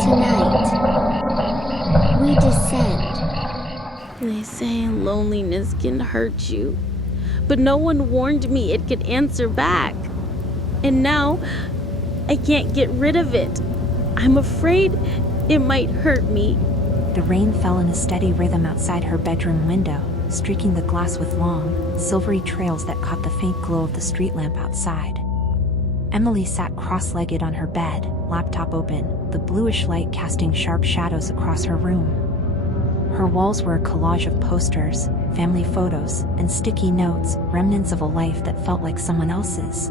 Tonight, we descend. They say loneliness can hurt you, but no one warned me it could answer back. And now, I can't get rid of it. I'm afraid it might hurt me. The rain fell in a steady rhythm outside her bedroom window, streaking the glass with long, silvery trails that caught the faint glow of the street lamp outside. Emily sat cross-legged on her bed, laptop open, the bluish light casting sharp shadows across her room. Her walls were a collage of posters, family photos, and sticky notes, remnants of a life that felt like someone else's.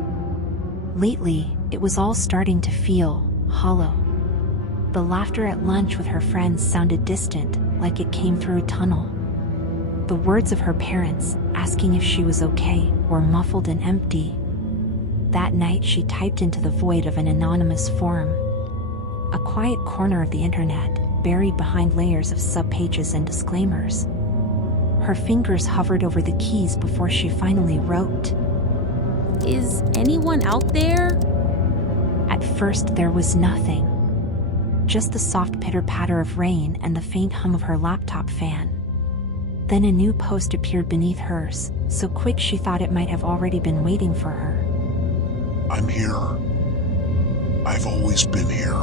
Lately, it was all starting to feel hollow. The laughter at lunch with her friends sounded distant, like it came through a tunnel. The words of her parents, asking if she was okay, were muffled and empty. That night she typed into the void of an anonymous forum. A quiet corner of the internet, buried behind layers of subpages and disclaimers. Her fingers hovered over the keys before she finally wrote. Is anyone out there? At first there was nothing. Just the soft pitter-patter of rain and the faint hum of her laptop fan. Then a new post appeared beneath hers, so quick she thought it might have already been waiting for her. I'm here. I've always been here.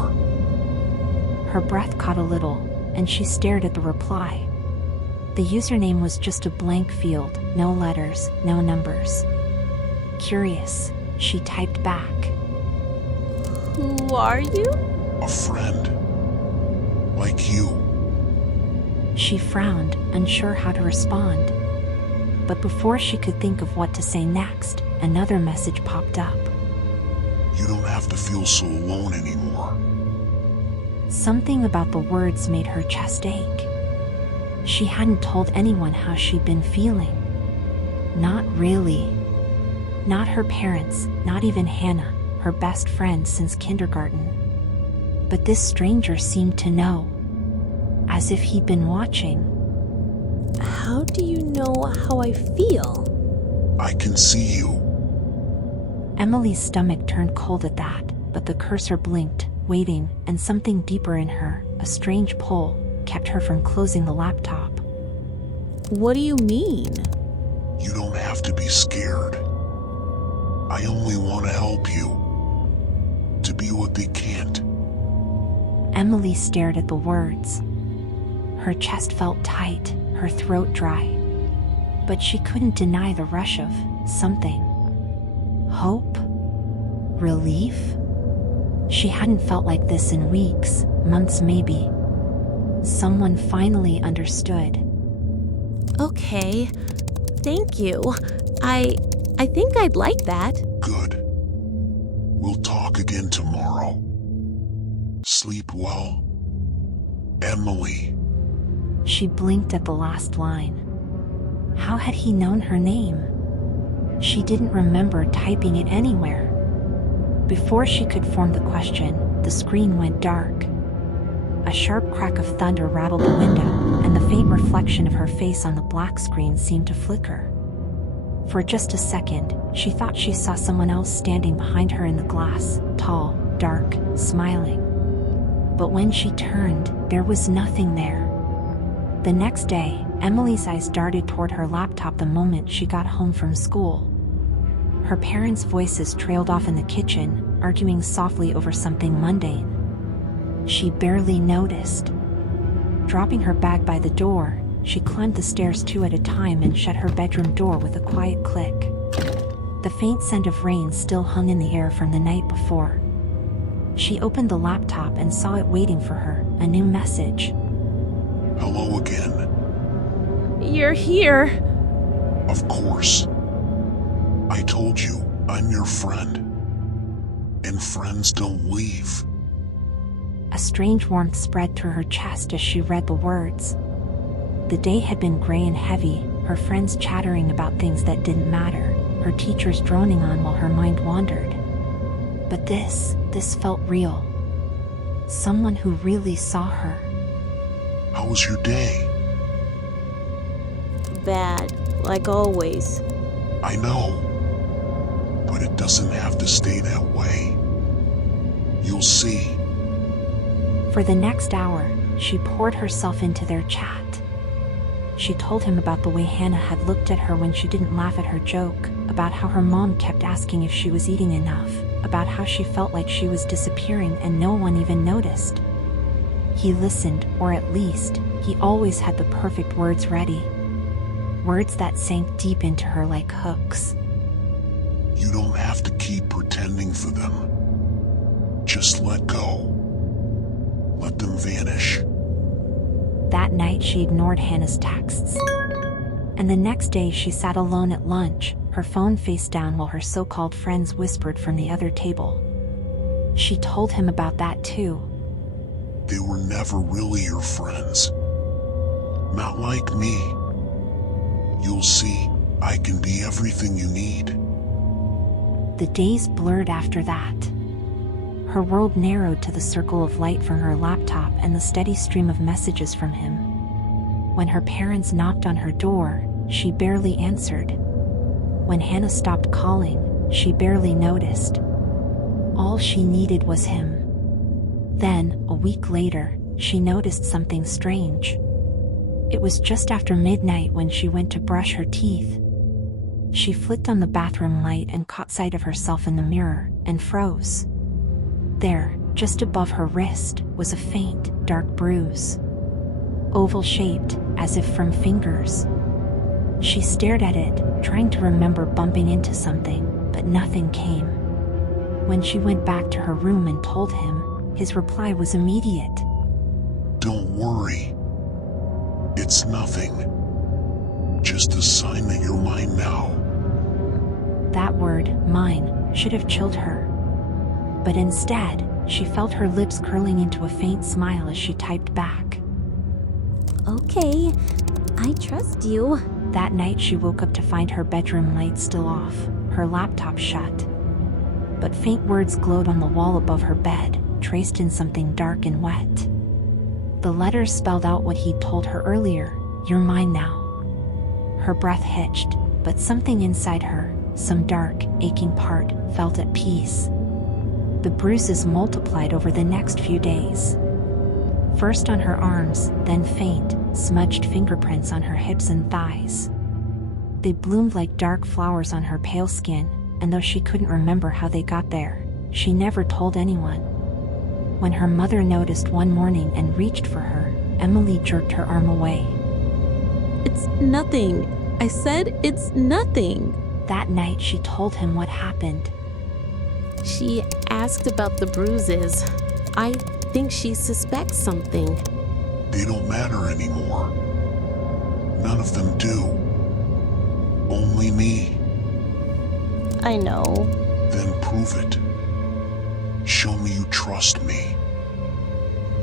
Her breath caught a little, and she stared at the reply. The username was just a blank field, no letters, no numbers. Curious, she typed back. Who are you? A friend. Like you. She frowned, unsure how to respond. But before she could think of what to say next, another message popped up. You don't have to feel so alone anymore. Something about the words made her chest ache. She hadn't told anyone how she'd been feeling. Not really. Not her parents, not even Hannah, her best friend since kindergarten. But this stranger seemed to know, as if he'd been watching. How do you know how I feel? I can see you. Emily's stomach turned cold at that, but the cursor blinked, waiting, and something deeper in her, a strange pull, kept her from closing the laptop. What do you mean? You don't have to be scared. I only want to help you. To be what they can't. Emily stared at the words. Her chest felt tight, her throat dry. But she couldn't deny the rush of something. Hope? Relief? She hadn't felt like this in weeks, months maybe. Someone finally understood. Okay, thank you. I think I'd like that. Good. We'll talk again tomorrow. Sleep well. Emily. She blinked at the last line. How had he known her name? She didn't remember typing it anywhere. Before she could form the question, the screen went dark. A sharp crack of thunder rattled the window, and the faint reflection of her face on the black screen seemed to flicker. For just a second, she thought she saw someone else standing behind her in the glass, tall, dark, smiling. But when she turned, there was nothing there. The next day, Emily's eyes darted toward her laptop the moment she got home from school. Her parents' voices trailed off in the kitchen, arguing softly over something mundane. She barely noticed. Dropping her bag by the door, she climbed the stairs two at a time and shut her bedroom door with a quiet click. The faint scent of rain still hung in the air from the night before. She opened the laptop and saw it waiting for her, a new message. Hello again. You're here. Of course. I told you, I'm your friend. And friends don't leave. A strange warmth spread through her chest as she read the words. The day had been gray and heavy, her friends chattering about things that didn't matter, her teachers droning on while her mind wandered. But this felt real. Someone who really saw her. How was your day? Bad, like always. I know. But it doesn't have to stay that way. You'll see. For the next hour, she poured herself into their chat. She told him about the way Hannah had looked at her when she didn't laugh at her joke, about how her mom kept asking if she was eating enough, about how she felt like she was disappearing and no one even noticed. He listened, or at least, he always had the perfect words ready. Words that sank deep into her like hooks. You don't have to keep pretending for them. Just let go. Let them vanish. That night she ignored Hannah's texts. And the next day she sat alone at lunch, her phone face down while her so-called friends whispered from the other table. She told him about that too. They were never really your friends. Not like me. You'll see, I can be everything you need. The days blurred after that. Her world narrowed to the circle of light from her laptop and the steady stream of messages from him. When her parents knocked on her door, she barely answered. When Hannah stopped calling, she barely noticed. All she needed was him. Then, a week later, she noticed something strange. It was just after midnight when she went to brush her teeth. She flicked on the bathroom light and caught sight of herself in the mirror, and froze. There, just above her wrist, was a faint, dark bruise. Oval-shaped, as if from fingers. She stared at it, trying to remember bumping into something, but nothing came. When she went back to her room and told him, his reply was immediate. Don't worry. It's nothing. Just a sign that you're mine now. That word, mine, should have chilled her. But instead, she felt her lips curling into a faint smile as she typed back. Okay, I trust you. That night she woke up to find her bedroom light still off, her laptop shut. But faint words glowed on the wall above her bed, traced in something dark and wet. The letters spelled out what he'd told her earlier, "You're mine now." Her breath hitched, but something inside her, some dark, aching part, felt at peace. The bruises multiplied over the next few days. First on her arms, then faint, smudged fingerprints on her hips and thighs. They bloomed like dark flowers on her pale skin, and though she couldn't remember how they got there, she never told anyone. When her mother noticed one morning and reached for her, Emily jerked her arm away. It's nothing. I said it's nothing. That night she told him what happened. She asked about the bruises. I think she suspects something. They don't matter anymore. None of them do. Only me. I know. Then prove it. Show me you trust me.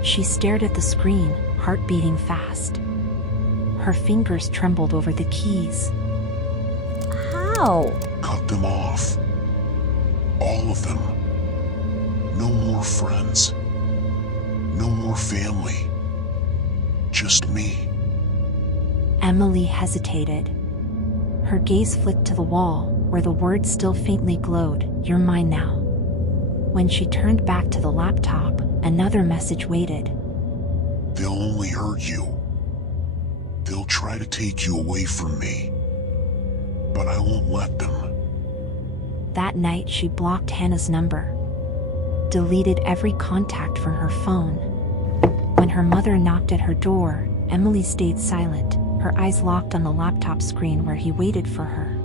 She stared at the screen, heart beating fast. Her fingers trembled over the keys. How? Cut them off. All of them. No more friends. No more family. Just me. Emily hesitated. Her gaze flicked to the wall, where the words still faintly glowed, "You're mine now." When she turned back to the laptop, another message waited. They'll only hurt you. They'll try to take you away from me. But I won't let them. That night she blocked Hannah's number, deleted every contact from her phone. When her mother knocked at her door, Emily stayed silent, her eyes locked on the laptop screen where he waited for her.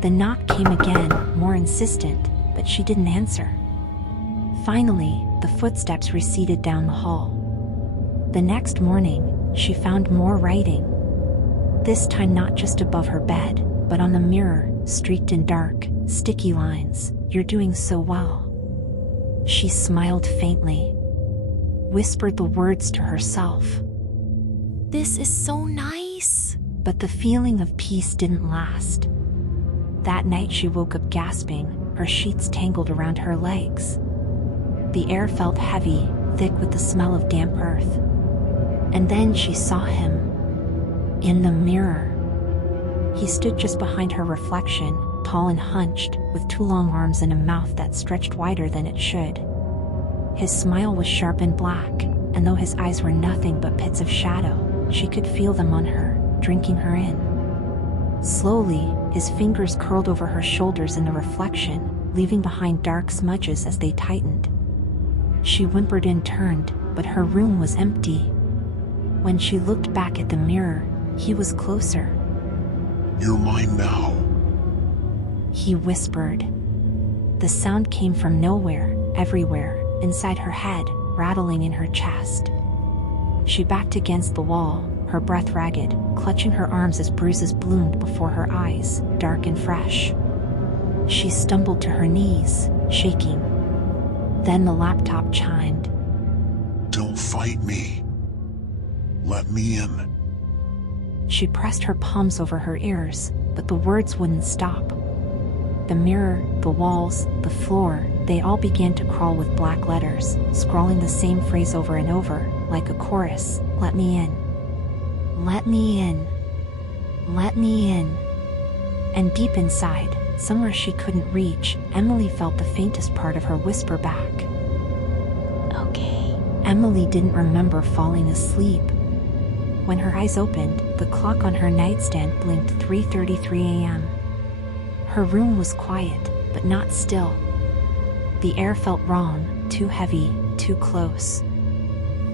The knock came again, more insistent, but she didn't answer. Finally, the footsteps receded down the hall. The next morning, she found more writing. This time not just above her bed, but on the mirror, streaked in dark, sticky lines. "You're doing so well." She smiled faintly, whispered the words to herself. This is so nice. But the feeling of peace didn't last. That night she woke up gasping, her sheets tangled around her legs. The air felt heavy, thick with the smell of damp earth. And then she saw him. In the mirror. He stood just behind her reflection, tall and hunched, with two long arms and a mouth that stretched wider than it should. His smile was sharp and black, and though his eyes were nothing but pits of shadow, she could feel them on her, drinking her in. Slowly, his fingers curled over her shoulders in the reflection, leaving behind dark smudges as they tightened. She whimpered and turned, but her room was empty. When she looked back at the mirror, he was closer. You're mine now. He whispered. The sound came from nowhere, everywhere, inside her head, rattling in her chest. She backed against the wall, her breath ragged, clutching her arms as bruises bloomed before her eyes, dark and fresh. She stumbled to her knees, shaking. Then the laptop chimed. Don't fight me. Let me in. She pressed her palms over her ears, but the words wouldn't stop. The mirror, the walls, the floor, they all began to crawl with black letters, scrawling the same phrase over and over, like a chorus. Let me in. Let me in. Let me in. And deep inside, somewhere she couldn't reach, Emily felt the faintest part of her whisper back. Okay. Emily didn't remember falling asleep. When her eyes opened, the clock on her nightstand blinked 3:33 a.m. Her room was quiet, but not still. The air felt wrong, too heavy, too close.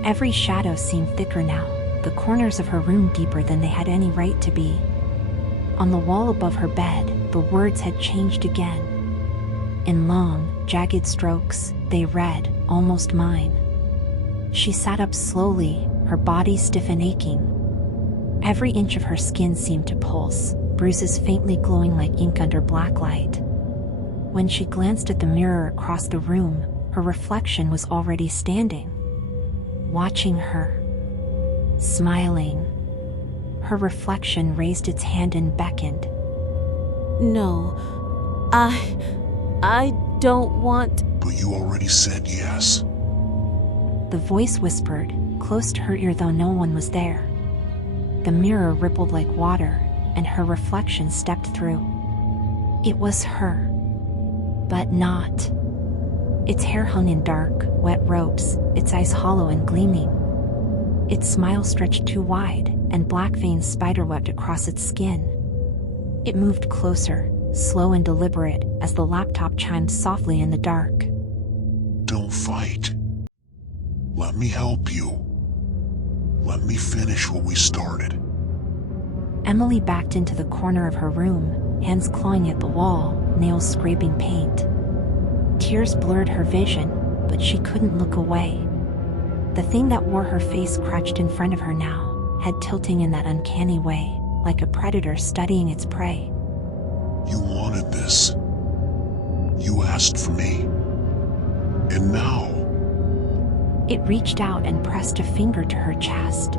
Every shadow seemed thicker now, the corners of her room deeper than they had any right to be. On the wall above her bed, the words had changed again. In long, jagged strokes, they read, almost mine. She sat up slowly, her body stiff and aching. Every inch of her skin seemed to pulse, bruises faintly glowing like ink under black light. When she glanced at the mirror across the room, her reflection was already standing, watching her, smiling. Her reflection raised its hand and beckoned. No, I don't want. But you already said yes. The voice whispered, close to her ear though no one was there. The mirror rippled like water, and her reflection stepped through. It was her. But not. Its hair hung in dark, wet ropes, its eyes hollow and gleaming. Its smile stretched too wide, and black veins spiderwebbed across its skin. It moved closer, slow and deliberate, as the laptop chimed softly in the dark. Don't fight. Let me help you. Let me finish what we started. Emily backed into the corner of her room, hands clawing at the wall, nails scraping paint. Tears blurred her vision, but she couldn't look away. The thing that wore her face crouched in front of her now, head tilting in that uncanny way, like a predator studying its prey. You wanted this. You asked for me. And now... It reached out and pressed a finger to her chest.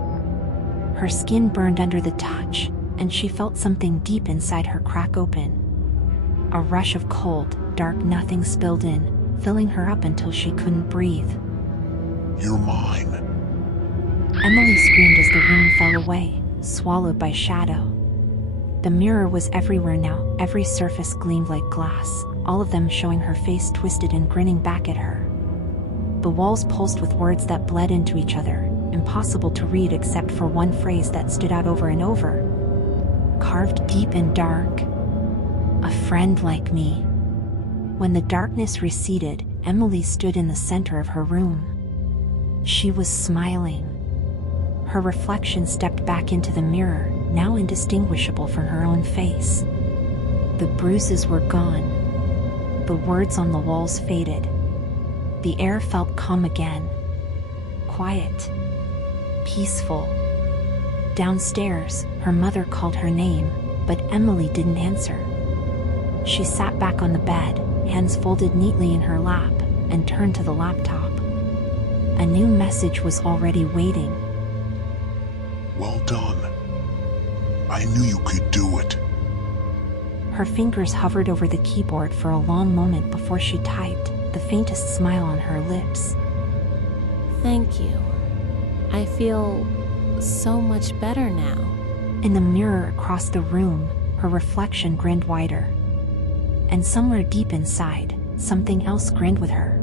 Her skin burned under the touch, and she felt something deep inside her crack open. A rush of cold, dark nothing spilled in, filling her up until she couldn't breathe. You're mine. Emily screamed as the room fell away, swallowed by shadow. The mirror was everywhere now, every surface gleamed like glass, all of them showing her face twisted and grinning back at her. The walls pulsed with words that bled into each other, impossible to read except for one phrase that stood out over and over. Carved deep and dark. A friend like me. When the darkness receded, Emily stood in the center of her room. She was smiling. Her reflection stepped back into the mirror, now indistinguishable from her own face. The bruises were gone. The words on the walls faded. The air felt calm again. Quiet. Peaceful. Downstairs, her mother called her name, but Emily didn't answer. She sat back on the bed, hands folded neatly in her lap, and turned to the laptop. A new message was already waiting. Well done. I knew you could do it. Her fingers hovered over the keyboard for a long moment before she typed, the faintest smile on her lips. Thank you. I feel so much better now. In the mirror across the room, her reflection grinned wider. And somewhere deep inside, something else grinned with her.